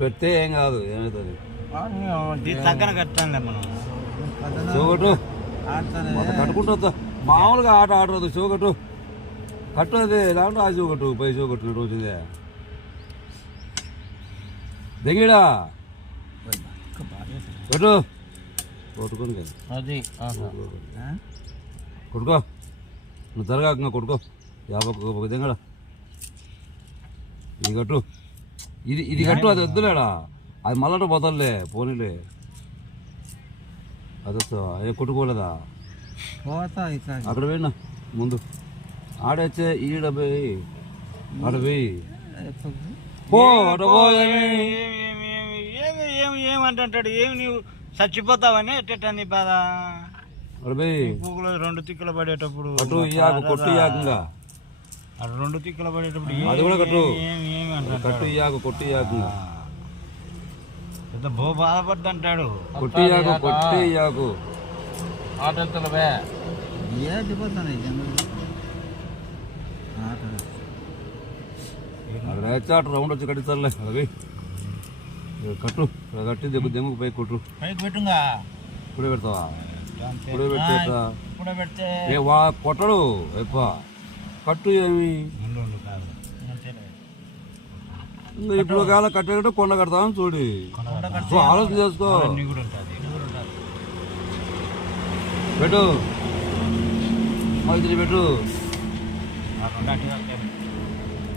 పెడితే ఏం కాదు, ఏమవుతుంది తగ్గన కట్టాలి మనం చూగటు కట్టుకుంటా. మామూలుగా ఆట ఆడదు చూగటు కట్టు, అది దాంట్లో ఆ చూగటు పై చూగట్టు వచ్చిందే దిగిడా కొట్టు కొట్టుకొని అది కొట్టుకో, నువ్వు జరగాక కొట్టుకో. 50 దిగడా ఇది కట్టు, ఇది కట్టు, అది వద్దులేడా, అది మళ్ళట పోతాలే పోనీలే. అది వస్తావా ఏ కొట్టుకోలేదా అక్కడ పోయినా ముందు ఆడొచ్చే ఈడ పోయి ఆడ పోయి ఏమంటాడు, ఏమి నీవు చచ్చిపోతావని ఎట్టని బాధ. పువ్వులు 2 తిక్కులు పడేటప్పుడు అటు ఇయాకు కొట్టు ఇయాకంగా, 2 తిక్కులు పడేటప్పుడు అది కూడా కట్టు కట్టు ఇయాకు కొట్టు ఇయాకంగా పెద్ద బో బాధపడ్డంటాడు. కొట్టి ఇయాకు కొట్టి ఇయాకు ఆటలే అక్కడ వేచాట రౌండ్ వచ్చి కట్టిస్తారులే. అవి కట్టు కట్టి దెంగుకు పై కొట్టు పైకి పెట్టుగా. ఇప్పుడే పెడతావా? ఇప్పుడే పెడితే కొట్టడు ఎక్కువ కట్టు. ఏమి ఇప్పుడు కాల కట్టేటట్టు కొండ కడతాం చూడు, ఆలోచన చేసుకో. పెట్టు మళ్ళీ పెట్టు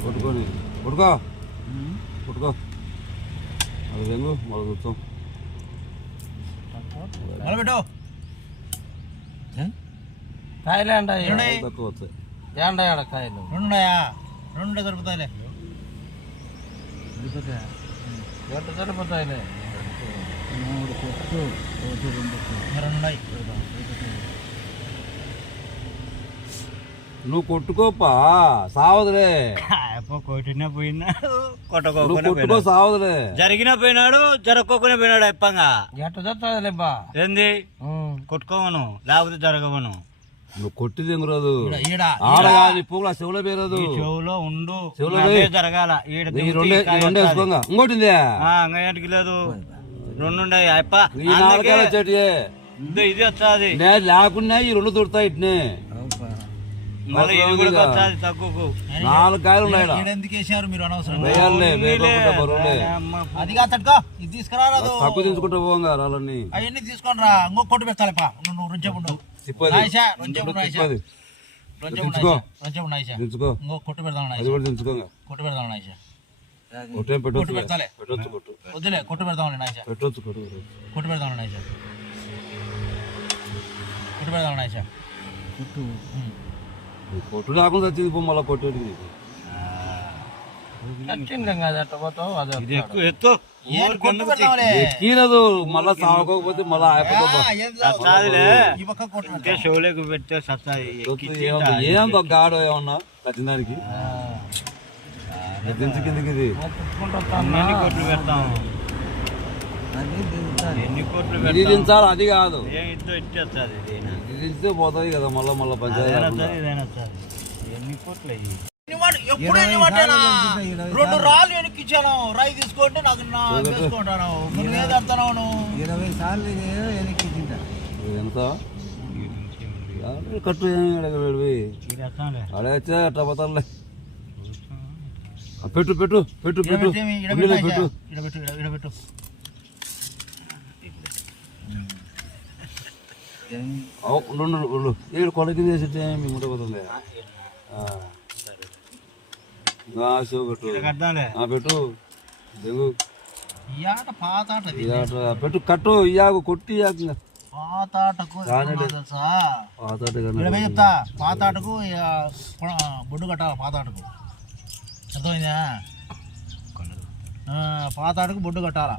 కొట్టుకొని కొట్టుకో కొట్టుకో. అది వెంగు మళ్ళీ చూస్తాం. కాయలే తక్కువ వస్తాయి. ఏండాడ కాయలు 2 దొరుకుతాయిలే, సరిపోతాయిలే. 2 నువ్వు కొట్టుకోపా సావదులే, కొట్టినా పోయినా కొట్టుకో సావదులే. జరిగినా పోయినాడు, జరగకోకుండా పోయినాడు. అప్పంగా ఎట్ట చెప్తాదిలేబ్బా, ఏంది కొట్టుకోవను లేకపోతే జరగవను. నువ్వు కొట్టిది ఏం రాదు, ఆడగాని పువ్వుల చెవులో పేరదు, చెవులో ఉండు జరగాల. వేసుకోగా ఇంకోటింది ఇంటికి లేదు, 2 ఉన్నాయి. అప్ప ఇది వస్తుంది లేకున్నా ఈ 2 దొరుకుతాయి. ఇట్నే తక్కువ 4 కాయలు ఉన్నాయి. మీరు అనవసరం ఇది తీసుకురాదు, తక్కువ తీసుకుంటా పోగా రాళ్ళని అవన్నీ తీసుకొని రా. ఇంకో కొట్టు పెట్టాలిపా, నువ్వు రుంచెండు కొట్టు పెడతాను. వద్దులే కొట్టు పెడతాం నాయసా, కొట్టు పెడతాం నాయసా, కొట్టు పెడతాం నాయసా. కొట్టు రాకుండా వచ్చింది పో, మళ్ళీ కొట్టేది ఎక్కీనదు. మళ్ళా సాగకపోతే మళ్ళా షోలేకు పెట్టే ఏందో గాడో ఏమన్నా కట్టినానికి దించి కిందకి. ఇది ఎన్ని కోట్లు పెడతాం, ఎన్ని కోట్లు ఇది దించాలి, అది కాదు ఇచ్చేస్తుంది. ఇది దించితే పోతుంది కదా మళ్ళా మళ్ళీ పంచాయతీ. ఎన్ని కోట్లు అయ్యి ఎప్పుడు 2 రాళ్ళు వెనక్కి ఇచ్చాను. రాయి తీసుకోండి నాకు తీసుకుంటాను. 20 సార్లు ఎంత కట్టు అడగచ్చా అట్లా పోతారులే. పెట్టు పెట్టు పెట్టు పెట్టు పెట్టు పెట్టు. ఏడు కొడకి చేసి మీ ముందు పోతుంది. పెట్టు దెంగు పెట్టు కట్టు ఇయాకు కొట్టి పాతాటకు చెప్తా. పాతాటకు బొడ్డు కట్టాలి. పాతాటకు అర్థమైందా? పాతాటకు బొడ్డు కట్టాలా.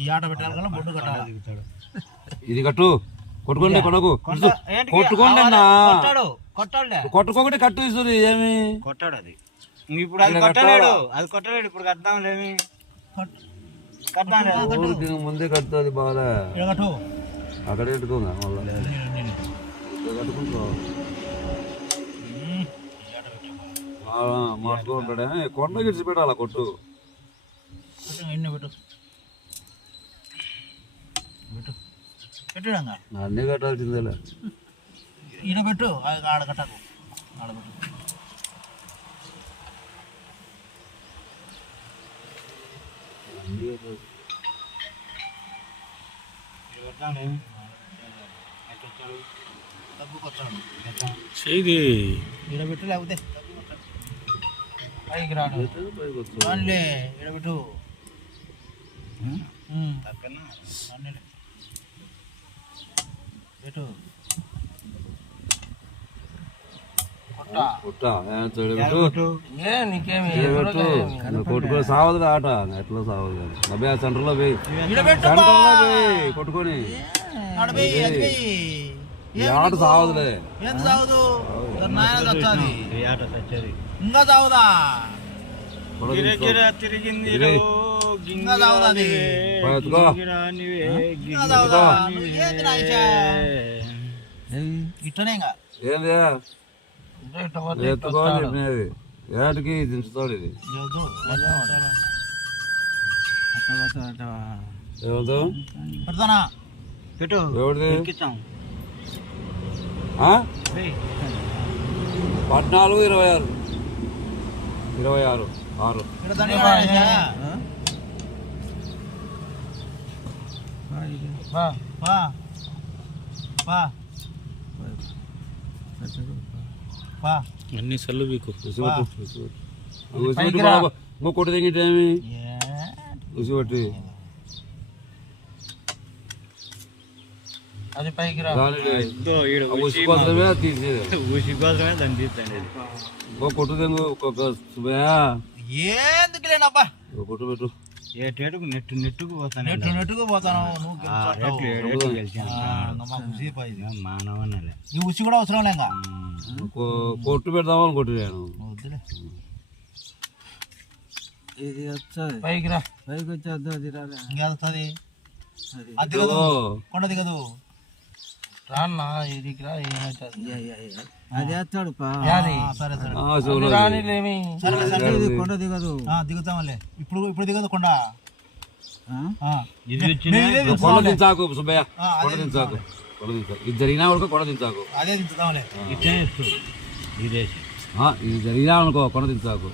ఈ ఆట పెట్టాలి కదా బొడ్డు కట్టాలి. ఇది కట్టు కొట్టుకోండి కొనకు కొట్టుకోండి అన్నా, కొట్టుకోకుండా కట్టు ఇస్తుంది. ఏమి కొట్టాడు అది ఇప్పుడు, అది కొట్టలేడు, అది కొట్టలేడు ఇప్పుడు. కడతాంలేమి ముందే కడుతుంది బాగా, అక్కడే పెట్టుకోగా మళ్ళీ కట్టుకుంటావు మాట్లాడే కొండ గిడిచి పెట్టాల కొట్టు ఎన్ని పెట్టు పెట్టు పెట్టాడంగా అన్నీ కట్టాల్సిందేలే ఈడ పెట్టు ఆడ కట్టకు ఆడ పెట్టు చేయి ఈడ పెట్టు లేకపోతే పైకి రాడు ఈడ పెట్టు పెట్టు కొట్టుకొని సావదు ఆట ఎట్లా సావదు కానీ సెంటర్లో పోయి కొట్టుకొని ఆట సావదులే ఎంత సాగుదు ఇంకా సాగుదా తిరిగింది ఇంకా సాగుదా అది ఇట్టనే ఇంకా ఏంది ఎత్తుకోవాలి చెప్పినది ఏటికి దించుతాడు ఇది ఏమవుతావు పెడతానా పెట్టు ఎవరిది ఎక్కించాం 14 26 26 6 ఇక్కడ దండిగా పా పా పా పా అన్ని సల్లు మీకు కొట్టు తెంగిటేమి ఉసిపట్టి అది పైకి రా ఉసి కోసమే తీసేది ఊసి కోసమే దాన్ని తీస్తాండి కొట్టు తెంగు ఎందుకు లేనబ్బా కొట్టు పెట్టు ఏటేటుకు నెట్టుకు పోతాను నెట్టుకు పోతాను మానవన్నలే ఈ ఉసి కూడా అవసరం లేక కొట్టు పెడదామని కొట్టినాను ఇది వచ్చాది పైకి రా పైకి వచ్చేద్దు అది రాలే ఇంకేస్తుంది అది దిగదు కొండ దిగదు రాన్న ఇదికి రా ఏమవుతుంది అది వేస్తాడు సరే సరే రానిలేమి కొండ దిగదు దిగుతామలే ఇప్పుడు దిగదు కొండ కొండ దించాకు సుబ్బయ్య కొండ దించాకు ఇది జరిగినా అనుకో కొండ దించాకు అదే దించుతామలే ఇది జరిగినా అనుకో కొండ దించాకు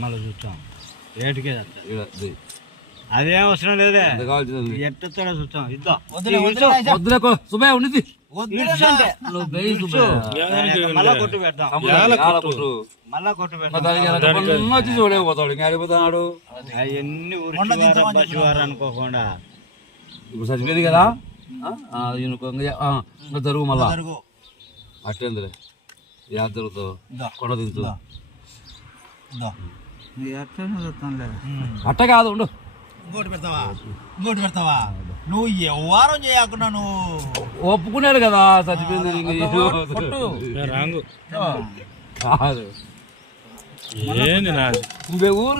మళ్ళీ చూస్తాం రేటుకే అదేం అవసరం లేదే ఎట్టో చూస్తాం ఇద్దాం వద్దులే సుబ్బయ్య ఉండి మళ్ళా కొట్టు పెడతాం మళ్ళా కొట్టు పెడతాం చూడకపోతాడు ఇంకా ఆడిపోతున్నాడు అవన్నీ పశువారు అనుకోకుండా ఇప్పుడు చచ్చిపోయింది కదా ఇంకా జరుగు మళ్ళా అట్టేందులే యాద జరుగుతావు కొండ దించు అట్ట కాదు ఉండు ఇంకోటి పెడతావా నువ్వు ఎవరం చేయకుండా నువ్వు ఒప్పుకున్నాడు కదా చచ్చిపోయిందని కాదు ఏంది నాది ఊరు